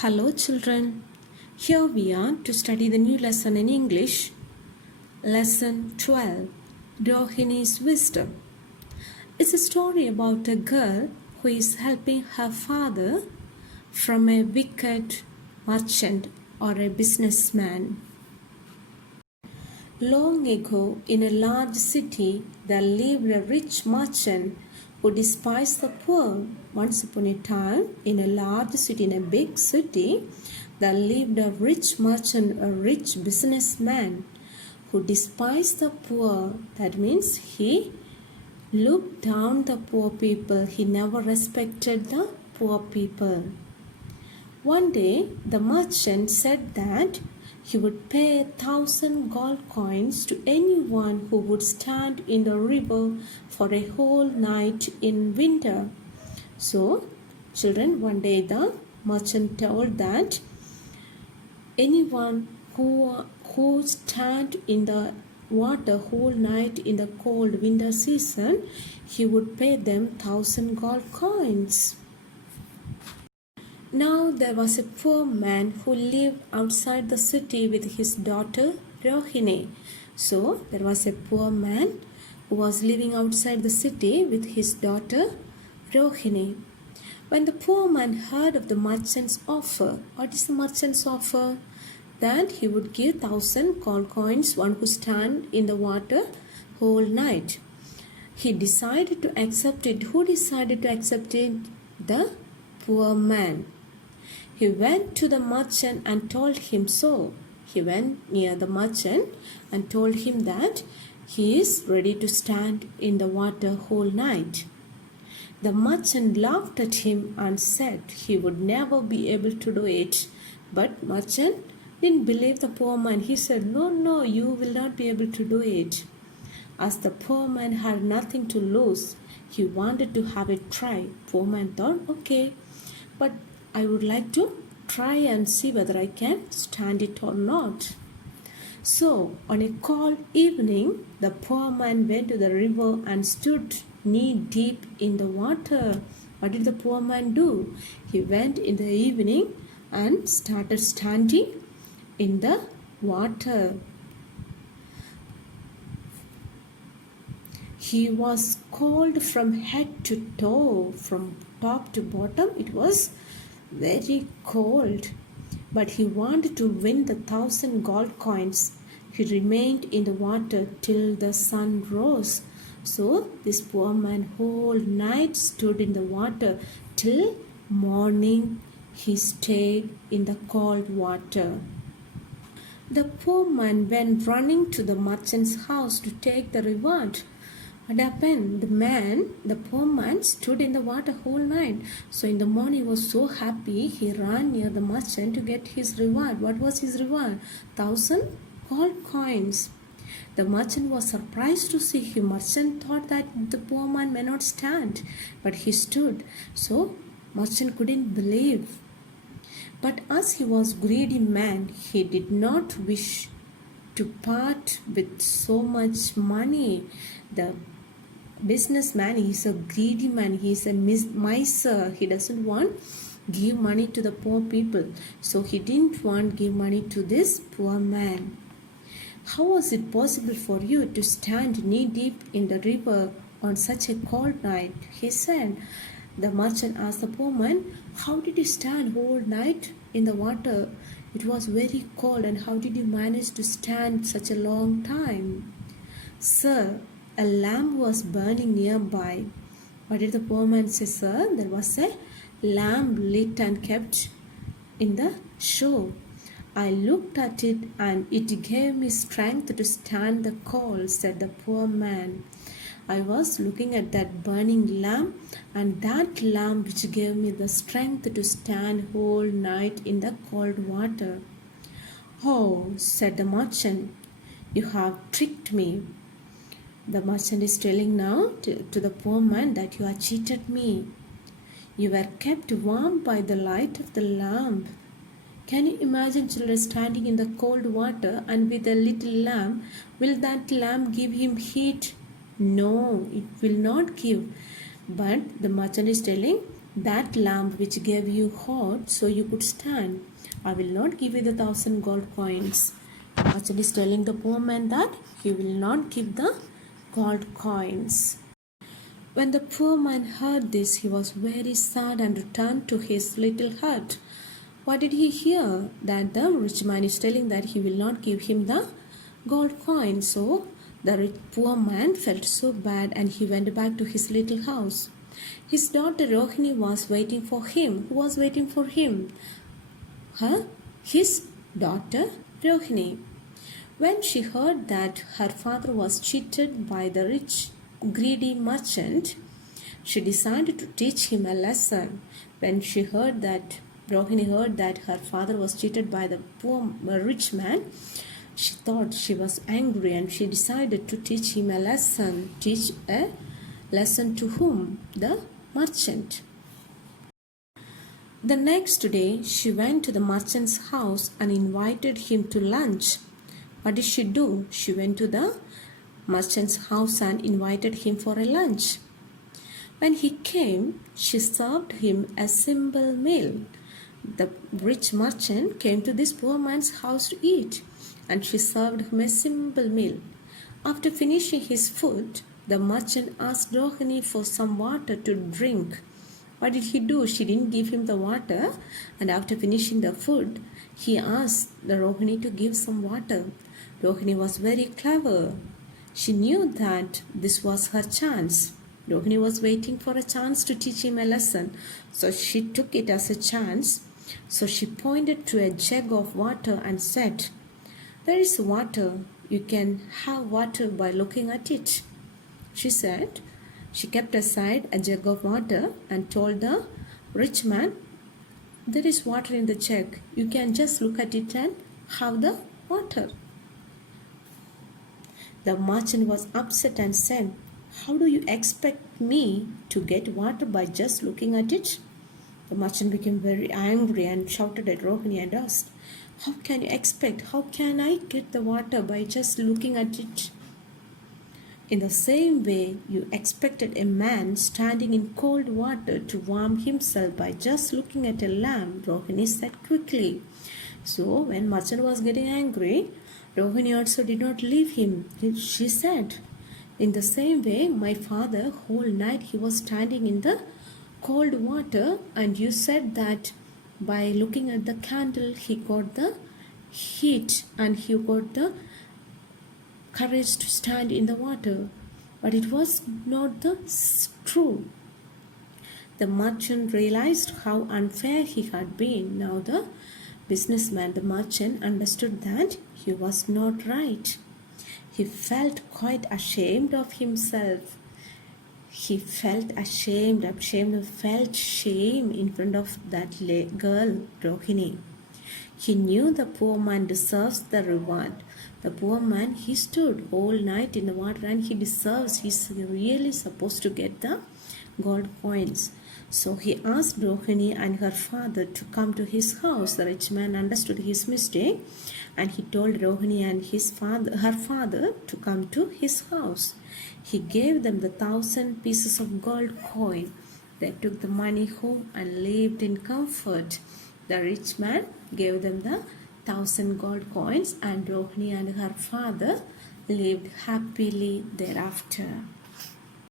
Hello children, here we are to study the new lesson in English, Lesson 12, Rohini's Wisdom. It's a story about a girl who is helping her father from a wicked merchant or a businessman. Long ago, in a large city, there lived a rich merchant who despised the poor. Once upon a time, in a large city, in a big city, there lived a rich merchant, a rich businessman who despised the poor. That means he looked down the poor people. He never respected the poor people. One day, the merchant said that he would pay 1,000 gold coins to anyone who would stand in the river for a whole night in winter. So, children, one day the merchant told that anyone who stand in the water whole night in the cold winter season, he would pay them 1,000 gold coins. Now there was a poor man who lived outside the city with his daughter Rohini. So there was a poor man who was living outside the city with his daughter Rohini. When the poor man heard of the merchant's offer, what is the merchant's offer? That he would give 1,000 gold coins, one who stand in the water whole night. He decided to accept it. Who decided to accept it? The poor man. He went to the merchant and told him so. He went near the merchant and told him that he is ready to stand in the water whole night. The merchant laughed at him and said he would never be able to do it. But merchant didn't believe the poor man. He said, No, you will not be able to do it. As the poor man had nothing to lose, he wanted to have a try. Poor man thought, okay, but I would like to try and see whether I can stand it or not. So, on a cold evening, the poor man went to the river and stood knee deep in the water. What did the poor man do? He went in the evening and started standing in the water. He was cold from head to toe, from top to bottom. It was very cold, but he wanted to win the 1,000 gold coins. He remained in the water till the sun rose. So this poor man whole night stood in the water till morning. He stayed in the cold water. The poor man went running to the merchant's house to take the reward. What happened? The poor man stood in the water whole night. So in the morning he was so happy, he ran near the merchant to get his reward. What was his reward? 1,000 gold coins. The merchant was surprised to see him. Merchant thought that the poor man may not stand, but he stood. So merchant couldn't believe. But as he was a greedy man, he did not wish to part with so much money. The businessman is a greedy man. He is a miser. He doesn't want give money to the poor people. So he didn't want give money to this poor man. How was it possible for you to stand knee deep in the river on such a cold night? He said. The merchant asked the poor man, how did you stand whole night in the water? It was very cold, and how did you manage to stand such a long time? Sir, a lamp was burning nearby. What did the poor man say, sir? There was a lamp lit and kept in the shore. I looked at it and it gave me strength to stand the cold, said the poor man. I was looking at that burning lamp, and that lamp which gave me the strength to stand whole night in the cold water. Oh, said the merchant, you have tricked me. The merchant is telling now to the poor man that you have cheated me. You were kept warm by the light of the lamp. Can you imagine children standing in the cold water and with a little lamp? Will that lamp give him heat? No, it will not give. But the merchant is telling, that lamp which gave you hot so you could stand. I will not give you the 1,000 gold coins. Merchant is telling the poor man that he will not give the gold coins. When the poor man heard this, he was very sad and returned to his little hut. What did he hear? That the rich man is telling that he will not give him the gold coin. So the poor man felt so bad and he went back to his little house. His daughter Rohini was waiting for him. Who was waiting for him? His daughter Rohini. When she heard that her father was cheated by the rich, greedy merchant, she decided to teach him a lesson. When she heard that, Rohini heard that her father was cheated by the poor rich man, she thought she was angry and she decided to teach him a lesson. Teach a lesson to whom? The merchant. The next day, she went to the merchant's house and invited him to lunch. What did she do? She went to the merchant's house and invited him for a lunch. When he came, she served him a simple meal. The rich merchant came to this poor man's house to eat, and she served him a simple meal. After finishing his food, the merchant asked Rohini for some water to drink. What did he do? She didn't give him the water, and after finishing the food, he asked the Rohini to give some water. Rohini was very clever. She knew that this was her chance. Rohini was waiting for a chance to teach him a lesson, so she took it as a chance. So she pointed to a jug of water and said, "There is water. You can have water by looking at it." She said. She kept aside a jug of water and told the rich man, "There is water in the jug. You can just look at it and have the water." The merchant was upset and said, "How do you expect me to get water by just looking at it?" The merchant became very angry and shouted at Rohini and asked, "How can you expect? How can I get the water by just looking at it?" In the same way, you expected a man standing in cold water to warm himself by just looking at a lamp, Rohini said quickly. So, when merchant was getting angry, Rohini also did not leave him. She said, "In the same way, my father, whole night he was standing in the cold water, and you said that by looking at the candle, he got the heat and he got the courage to stand in the water." But it was not the true. The merchant realized how unfair he had been. Now the businessman, the merchant, understood that he was not right. He felt quite ashamed of himself. He felt felt shame in front of that girl, Rohini. He knew the poor man deserves the reward. The poor man, he stood all night in the water and he's really supposed to get the gold coins. So he asked Rohini and her father to come to his house. The rich man understood his mistake and he told Rohini and her father to come to his house. He gave them the 1,000 pieces of gold coin. They took the money home and lived in comfort. The rich man gave them the 1,000 gold coins and Rohini and her father lived happily thereafter.